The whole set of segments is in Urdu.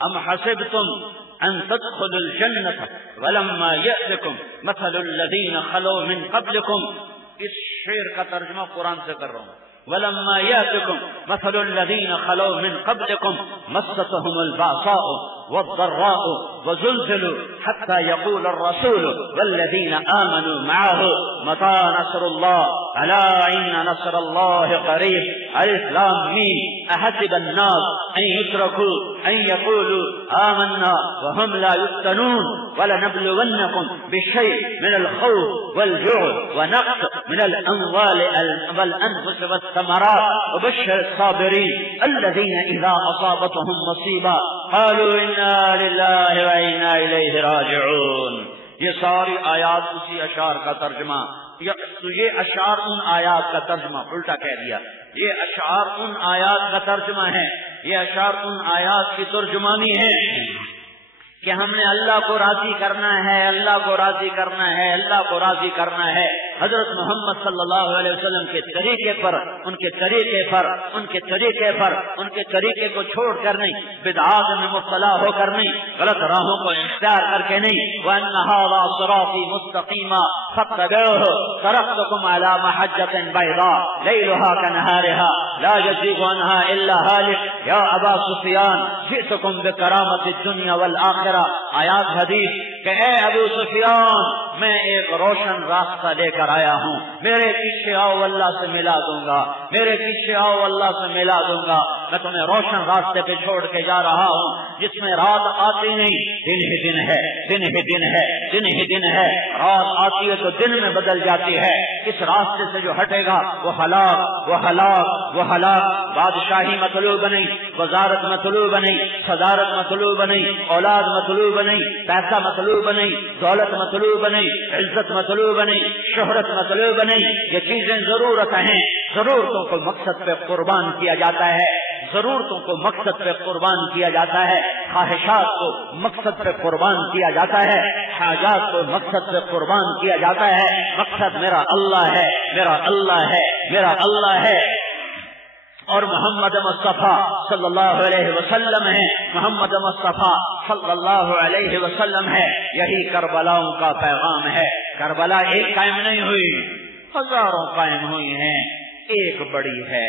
ام حسبتم ان تدخلوا الجنة ولما يأتكم مثل الذين خلوا من قبلكم. اس شعر کا ترجمہ قرآن سے کر رہا ہوں. ولما يأتكم مثل الذين خلوا من قبلكم مستهم البأساء والضراء وزلزلوا حتى يقول الرسول والذين آمنوا معه متى نصر الله ألا إن نصر الله قريب. الف لام ميم أحسب الناس أن يتركوا أن يقولوا آمنا وهم لا يفتنون ولنبلونكم بشيء من الخوف والجوع ونقص من الأموال والأنفس والثمرات وبشر الصابرين الذين إذا أصابتهم مصيبة قالوا إنا لله وإنا إليه راجعون. یہ ساری آیات اسی اشعار کا ترجمہ. یہ اشعار ان آیات کا ترجمہ الٹا کہہ دیا. یہ اشعار ان آیات کا ترجمہ ہے. یہ اشعار ان آیات کی ترجمانی ہے کہ ہم نے اللہ کو راضی کرنا ہے, اللہ کو راضی کرنا ہے, اللہ کو راضی کرنا ہے. حضرت محمد صلی اللہ علیہ وسلم کے طریقے پر, ان کے طریقے پر, ان کے طریقے پر, ان کے طریقے کو چھوڑ کر نہیں, بدعات میں مبتلا ہو کر نہیں, غلط راہوں کو اختیار کر کے نہیں. وَأَنَّ هَذَا صِرَاطِي مُسْتَقِيمًا فَاتَّبِعُوهُ تَرَكْتُكُمْ عَلَى مَحَجَّةٍ بَيْضَاءٍ لَيْلُهَا كَنَهَارِهَا لَا يَزِيغُ عَنْهَا إِلَّا هَالِكٌ يَا أَبَا سُفْيَانَ جِئْتُكُمْ بِكَرَامَةِ الدُّنْيَا وَالْآخِرَةِ. آیات حدیث کہ اے ابو سفیان میں ایک روشن راستہ لے کر آیا ہوں, میرے پیچھے آؤ اللہ سے ملا دوں گا, میرے پیچھے آؤ اللہ سے ملا دوں گا. میں تمہیں روشن راستے پہ چھوڑ کے جا رہا ہوں جس میں رات آتی نہیں, دن ہی دن ہے, دن ہی دن ہے, دن ہی دن ہے. رات آتی ہے تو دن میں بدل جاتی ہے. اس راستے سے جو ہٹے گا وہ ہلاک, وہ ہلاک, وہ ہلاک. بادشاہی مطلوب نہیں, وزارت مطلوب نہیں, صدارت مطلوب نہیں, اولاد مطلوب نہیں, پیسہ مطلوب نہیں, دولت مطلوب نہیں, عزت مطلوب نہیں, شہرت مطلوب نہیں. یہ چیزیں ضرورت ہیں. ضرورتوں کو مقصد پہ قربان کیا جاتا ہے, ضرورتوں کو مقصد پہ قربان کیا جاتا ہے, خواہشات کو مقصد پہ قربان کیا جاتا ہے, حاجات کو مقصد پہ قربان کیا جاتا ہے. مقصد میرا اللہ ہے, میرا اللہ ہے, میرا اللہ ہے اور محمد مصطفیٰ صلی اللہ علیہ وسلم ہے, محمد مصطفیٰ صلی اللہ علیہ وسلم ہے. یہی کربلاؤں کا پیغام ہے. کربلا ایک قائم نہیں ہوئی, ہزاروں قائم ہوئی ہیں. ایک بڑی ہے,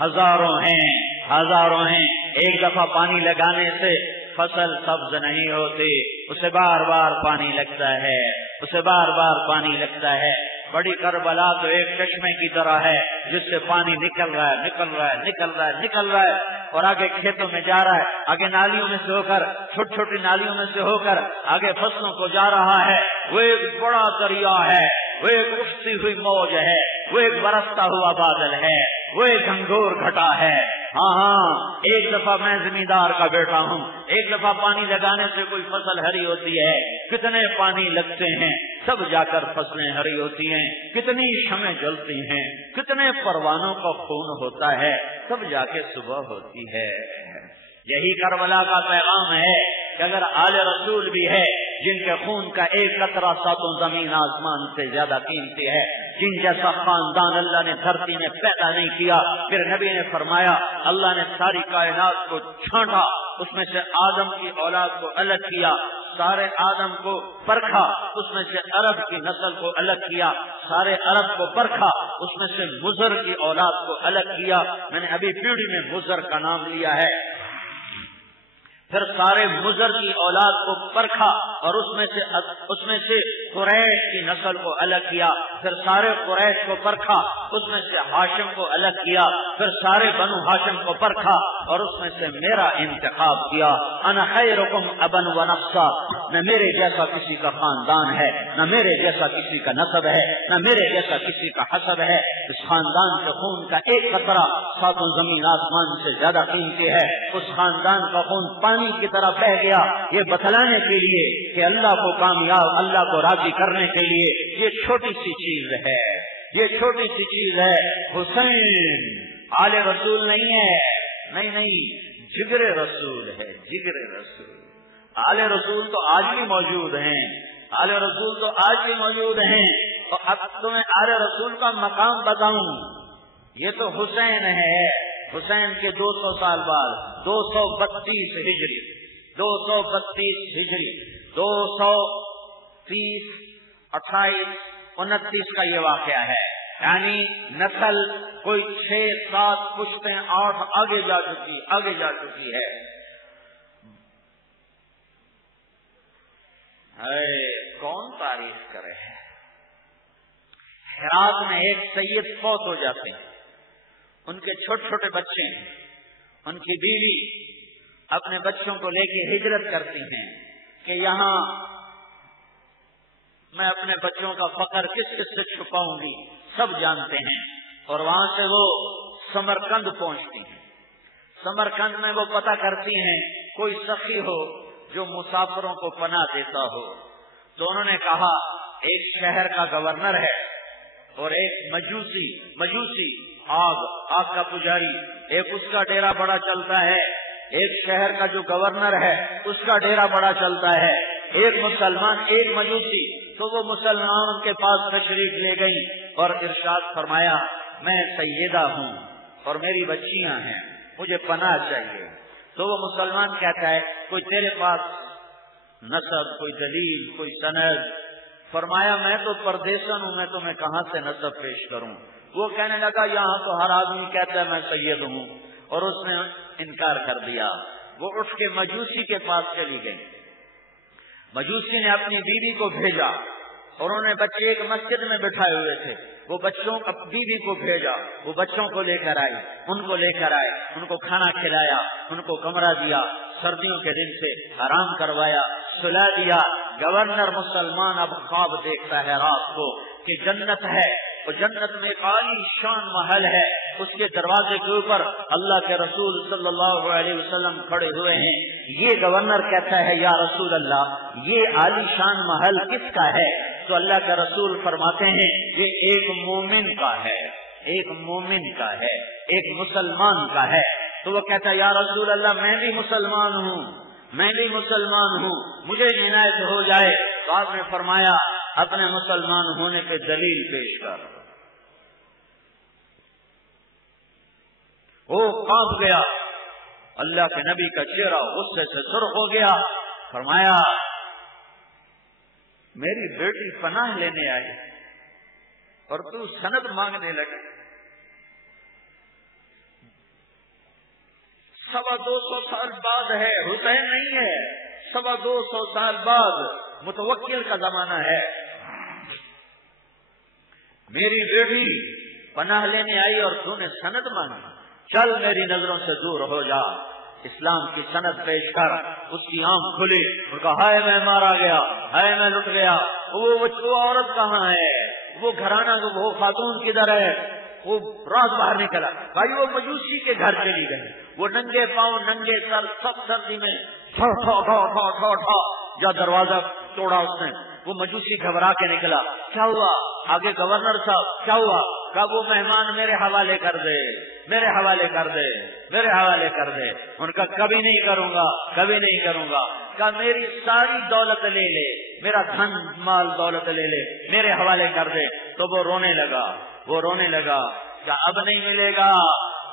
ہزاروں ہیں, ہزاروں ہیں. ایک دفعہ پانی لگانے سے فصل سبز نہیں ہوتی, اسے بار بار پانی لگتا ہے, اسے بار بار پانی لگتا ہے. بڑی کربلا تو ایک چشمے کی طرح ہے جس سے پانی نکل رہا ہے, نکل رہا ہے, نکل رہا ہے, نکل رہا ہے اور آگے کھیتوں میں جا رہا ہے, آگے نالیوں میں سے ہو کر, چھوٹی چھوٹی نالیوں میں سے ہو کر آگے فصلوں کو جا رہا ہے. وہ ایک بڑا دریا ہے, وہ ایک اٹھتی ہوئی موج ہے, وہ ایک برستا ہوا بادل ہے, وہ ایک گھنگور گھٹا ہے. ہاں ہاں, ایک دفعہ میں زمیندار کا بیٹا ہوں, ایک دفعہ پانی لگانے سے کوئی فصل ہری ہوتی ہے, کتنے پانی لگتے ہیں سب جا کر فصلیں ہری ہوتی ہیں, کتنی شمعیں جلتی ہیں, کتنے پروانوں کا خون ہوتا ہے, تب جا کے صبح ہوتی ہے. یہی کربلا کا پیغام ہے کہ اگر آل رسول بھی ہے جن کے خون کا ایک قطرہ ساتوں زمین آسمان سے زیادہ قیمتی ہے, جن جیسا خاندان اللہ نے دھرتی میں پیدا نہیں کیا. پھر نبی نے فرمایا اللہ نے ساری کائنات کو چھانٹا, اس میں سے آدم کی اولاد کو الگ کیا, سارے آدم کو پرکھا, اس میں سے عرب کی نسل کو الگ کیا, سارے عرب کو پرکھا, اس میں سے مضر کی اولاد کو الگ کیا. میں نے ابھی پیڑھی میں مضر کا نام لیا ہے. پھر سارے مضر کی اولاد کو پرکھا اور اس میں سے قریش کی نسل کو الگ کیا. پھر سارے قریش کو پرکھا, اس میں سے ہاشم کو الگ کیا. پھر سارے بنو ہاشم کو پرکھا اور اس میں سے میرا انتخاب کیا. انا خیرکم ابا و نفسا, نہ میرے جیسا کسی کا خاندان ہے, نہ میرے جیسا کسی کا نسب ہے, نہ میرے جیسا کسی کا حسب ہے. اس خاندان کے خون کا ایک قطرہ ساتوں زمین آسمان سے زیادہ قیمتی ہے. اس خاندان کا خون پانی کی طرح بہ گیا, یہ بتلانے کے لیے کہ اللہ کو کامیاب, اللہ کو راضی کرنے کے لیے یہ چھوٹی سی چیز ہے, یہ چھوٹی سی چیز ہے. حسین آل رسول نہیں ہے, نہیں نہیں, جگر رسول ہے, جگر رسول. آل رسول تو آج بھی موجود ہیں, آل رسول تو آج بھی موجود ہیں. اور اب تمہیں آل رسول کا مقام بتاؤں, یہ تو حسین ہے. حسین کے 200 سال بعد 232 ہجری, 232 ہجری 230 28 29 کا یہ واقعہ ہے. یعنی نسل کوئی 6-7 پشتیں 8 آگے جا چکی ہے. کون تعریف کرے. ہرات میں ایک سید فوت ہو جاتے ہیں, ان کے چھوٹے چھوٹے بچے ہیں, ان کی بیوی اپنے بچوں کو لے کے ہجرت کرتی ہیں کہ یہاں میں اپنے بچوں کا فقر کس کس سے چھپاؤں گی, سب جانتے ہیں. اور وہاں سے وہ سمرقند پہنچتی ہیں. سمرقند میں وہ پتہ کرتی ہیں کوئی سخی ہو جو مسافروں کو پناہ دیتا ہو. تو انہوں نے کہا ایک شہر کا گورنر ہے اور ایک مجوسی آگ کا پجاری, ایک اس کا ڈیرا بڑا چلتا ہے. ایک شہر کا جو گورنر ہے اس کا ڈیرا بڑا چلتا ہے. ایک مسلمان ایک مجوسی. تو وہ مسلمان کے پاس تشریف لے گئی اور ارشاد فرمایا میں سیدہ ہوں اور میری بچیاں ہیں, مجھے پناہ چاہیے. تو وہ مسلمان کہتا ہے کوئی تیرے پاس نسب, کوئی دلیل, کوئی سند؟ فرمایا میں تو پردیسن ہوں, میں تمہیں کہاں سے نسب پیش کروں. وہ کہنے لگا یہاں تو ہر آدمی کہتا ہے میں سید ہوں, اور اس نے انکار کر دیا. وہ اٹھ کے مجوسی کے پاس چلی گئی. مجوسی نے اپنی بیوی کو بھیجا اور انہوں نے بچے ایک مسجد میں بٹھائے ہوئے تھے. وہ بچوں بیوی کو بھیجا, وہ بچوں کو لے کر آئی, ان کو کھانا کھلایا, ان کو کمرہ دیا, سردیوں کے دن سے آرام کروایا, سلا دیا. گورنر مسلمان اب خواب دیکھتا ہے رات کو کہ جنت ہے, اور جنت میں ایک عالی شان محل ہے. اس کے دروازے کے اوپر اللہ کے رسول صلی اللہ علیہ وسلم کھڑے ہوئے ہیں. یہ گورنر کہتا ہے یا رسول اللہ یہ عالی شان محل کس کا ہے؟ تو اللہ کے رسول فرماتے ہیں یہ ایک مومن کا ہے, ایک مومن کا ہے, ایک مسلمان کا ہے. تو وہ کہتا ہے یا رسول اللہ میں بھی مسلمان ہوں, مجھے عنایت ہو جائے. تو آپ نے فرمایا اپنے مسلمان ہونے پہ دلیل پیش کر. وہ کانپ گیا. اللہ کے نبی کا چہرہ غصے سے سرخ ہو گیا. فرمایا میری بیٹی پناہ لینے آئی اور تو سند مانگنے لگے. 250 سال بعد ہے, حسین نہیں ہے, 250 سال بعد متوکل کا زمانہ ہے. میری بیٹی پناہ لینے آئی اور تو نے سند مانگی, چل میری نظروں سے دور ہو جا, اسلام کی سند پیش کر. اس کی آنکھ کھلی اور کہا ہائے میں مارا گیا, ہائے میں لٹ گیا. وہ عورت کہاں ہے, وہ گھرانہ وہ خاتون کدھر ہے؟ وہ رات باہر نکلا. بھائی وہ مجوسی کے گھر چلی گئی. وہ ننگے پاؤں ننگے سر سب سردی میں جا دروازہ توڑا اس نے. وہ مجوسی گھبرا کے نکلا. کیا ہوا؟ آگے گورنر صاحب کیا ہوا؟ کہا وہ مہمان میرے حوالے کر دے. ان کا کبھی نہیں کروں گا. کہا میری ساری دولت لے لے, میرا دھن مال دولت لے لے, میرے حوالے کر دے. تو وہ رونے لگا کہ اب نہیں ملے گا,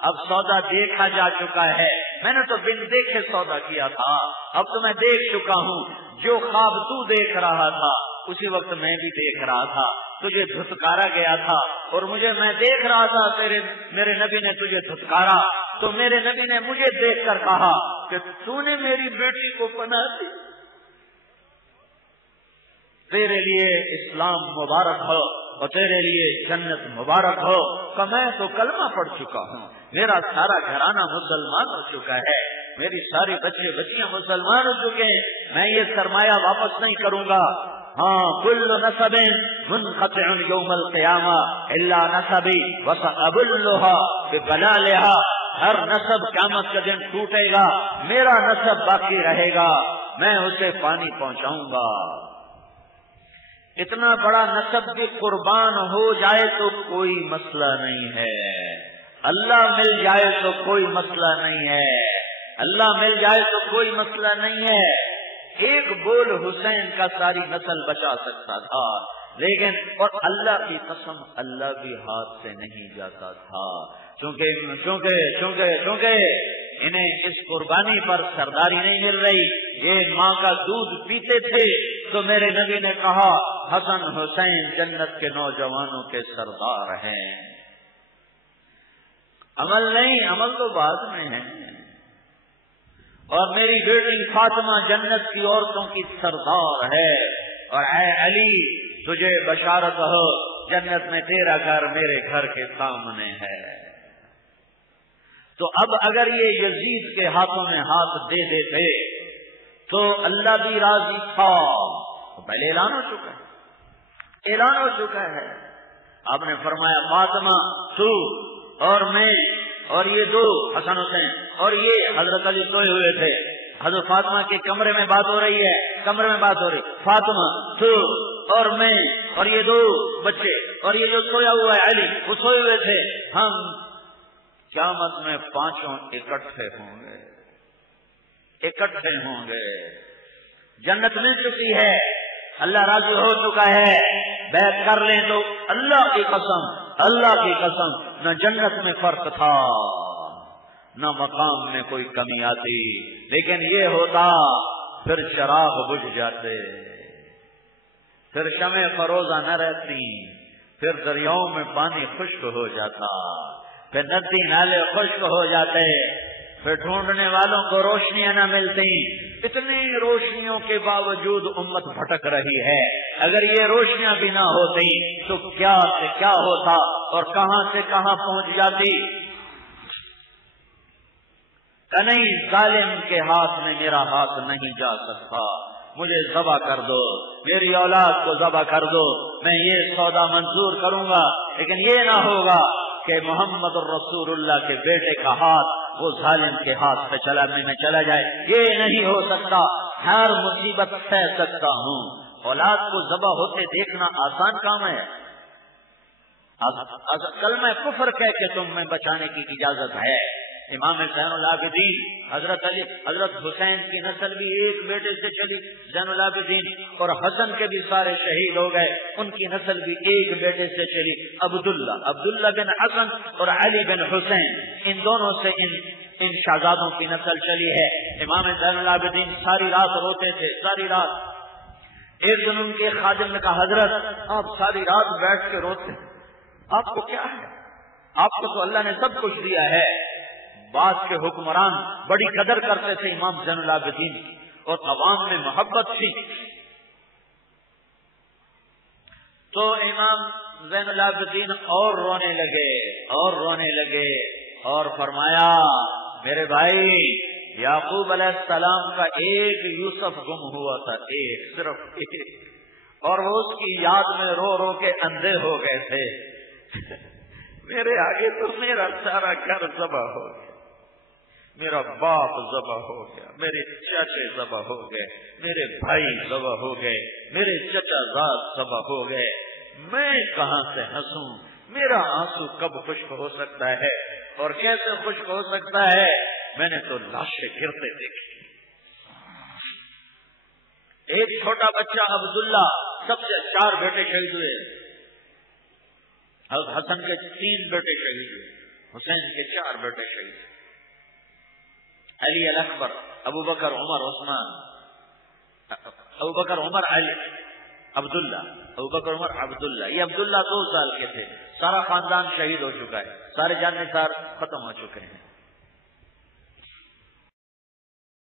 اب سودا دیکھا جا چکا ہے. میں نے تو بن دیکھے سودا کیا تھا, اب تو میں دیکھ چکا ہوں. جو خواب تو دیکھ رہا تھا اسی وقت میں بھی دیکھ رہا تھا. تجھے دھتکارا گیا تھا اور میں دیکھ رہا تھا میرے نبی نے تجھے دھتکارا. تو میرے نبی نے مجھے دیکھ کر کہا کہ تو نے میری بیٹی کو پناہ دی, تیرے لیے اسلام مبارک ہو اور تیرے لیے جنت مبارک ہو. کہ میں تو کلمہ پڑھ چکا ہوں, میرا سارا گھرانہ مسلمان ہو چکا ہے, میری ساری بچے بچیاں مسلمان ہو چکے ہیں, میں یہ سرمایہ واپس نہیں کروں گا. ہاں کل نسب منقطع یوم القیامہ الا نسبی وسأبلها ببلالها. ہر نسب قیامت کا دن ٹوٹے گا, میرا نسب باقی رہے گا, میں اسے پانی پہنچاؤں گا. اتنا بڑا نسب بھی قربان ہو جائے تو کوئی مسئلہ نہیں ہے, اللہ مل جائے تو کوئی مسئلہ نہیں ہے. ایک بول حسین کا ساری نسل بچا سکتا تھا, لیکن اور اللہ کی قسم اللہ بھی ہاتھ سے نہیں جاتا تھا. چونکہ انہیں اس قربانی پر سرداری نہیں مل رہی، یہ ماں کا دودھ پیتے تھے تو میرے نبی نے کہا حسن حسین جنت کے نوجوانوں کے سردار ہیں۔ عمل نہیں، عمل تو بعد میں ہے۔ اور میری بیٹی فاطمہ جنت کی عورتوں کی سردار ہے، اور اے علی تجھے بشارت ہو جنت میں تیرا گھر میرے گھر کے سامنے ہے۔ تو اب اگر یہ یزید کے ہاتھوں میں ہاتھ دے دیتے تو اللہ بھی راضی تھا، تو پہلے اعلان ہو چکا ہے، اعلان ہو چکا ہے۔ آپ نے فرمایا فاطمہ تو اور میں اور یہ دو حسن حسین اور یہ حضرت علی سوئے ہوئے تھے، حضرت فاطمہ کے کمرے میں بات ہو رہی ہے، کمرے میں بات ہو رہی، فاطمہ تو اور میں اور یہ دو بچے اور یہ جو سویا ہوا ہے علی، وہ سوئے ہوئے تھے، ہم قیامت میں پانچوں اکٹھے ہوں گے، اکٹھے ہوں گے۔ جنت مل چکی ہے، اللہ راضی ہو چکا ہے، بیعت کر لیں تو اللہ کی قسم، اللہ کی قسم نہ جنت میں فرق تھا نہ مقام میں کوئی کمی آتی، لیکن یہ ہوتا پھر چراغ بجھ جاتے، پھر شمع فروزہ نہ رہتی، پھر دریاؤں میں پانی خشک ہو جاتا، پھر ندی نالے خشک ہو جاتے، پھر ڈھونڈنے والوں کو روشنیاں نہ ملتی۔ اتنی روشنیوں کے باوجود امت بھٹک رہی ہے، اگر یہ روشنیاں بھی نہ ہوتی تو کیا سے کیا ہوتا اور کہاں سے کہاں پہنچ جاتی۔ کہ نہیں ظالم کے ہاتھ میں میرا ہاتھ نہیں جا سکتا، مجھے ذبح کر دو، میری اولاد کو ذبح کر دو، میں یہ سودا منظور کروں گا، لیکن یہ نہ ہوگا کہ محمد الرسول اللہ کے بیٹے کا ہاتھ وہ ظالم کے ہاتھ پہ چلانے میں چلا جائے، یہ نہیں ہو سکتا۔ ہر مصیبت سہ سکتا ہوں، اولاد کو ذبح ہوتے دیکھنا آسان کام ہے، کلمہ کفر کہہ کے تم میں بچانے کی اجازت ہے۔ امام زین العابدین حضرت علی حضرت حسین کی نسل بھی ایک بیٹے سے چلی، زین العابدین اور حسن کے بھی سارے شہید ہو گئے، ان کی نسل بھی ایک بیٹے سے چلی، عبداللہ بن حسن اور علی بن حسین، ان دونوں سے ان شہزادوں کی نسل چلی ہے۔ امام زین العابدین ساری رات روتے تھے، ساری رات۔ ایک دن ان کے خادم نے کہا حضرت آپ ساری رات بیٹھ کے روتے، آپ کو کیا ہے؟ آپ کو تو اللہ نے سب کچھ دیا ہے۔ بعض کے حکمران بڑی قدر کرتے تھے امام زین العابدین اور عوام میں محبت تھی، تو امام زین العابدین اور رونے لگے اور فرمایا میرے بھائی یعقوب علیہ السلام کا ایک یوسف گم ہوا تھا، ایک صرف ایک، اور وہ اس کی یاد میں رو رو کے اندھے ہو گئے تھے۔ میرے آگے تو میرا سارا گھر ذبح ہو گیا، میرا باپ ذبح ہو گیا، میرے چاچے ذبح ہو گئے، میرے بھائی ذبح ہو گئے، میرے چچا زاد ذبح ہو گئے، میں کہاں سے ہنسوں؟ میرا آنسو کب خشک ہو سکتا ہے اور کیسے خشک ہو سکتا ہے؟ میں نے تو لاشیں گرتے دیکھی۔ ایک چھوٹا بچہ عبداللہ، سب سے 4 بیٹے شہید ہوئے، حسن کے 3 بیٹے شہید ہوئے، حسین کے 4 بیٹے شہید ہوئے، علی الاکبر، ابو بکر عمر عثمان، ابو بکر عمر علی، عبداللہ، ابو بکر عمر عبداللہ۔ یہ عبداللہ 2 سال کے تھے، سارا خاندان شہید ہو چکا ہے، سارے جان نثار ختم ہو چکے ہیں۔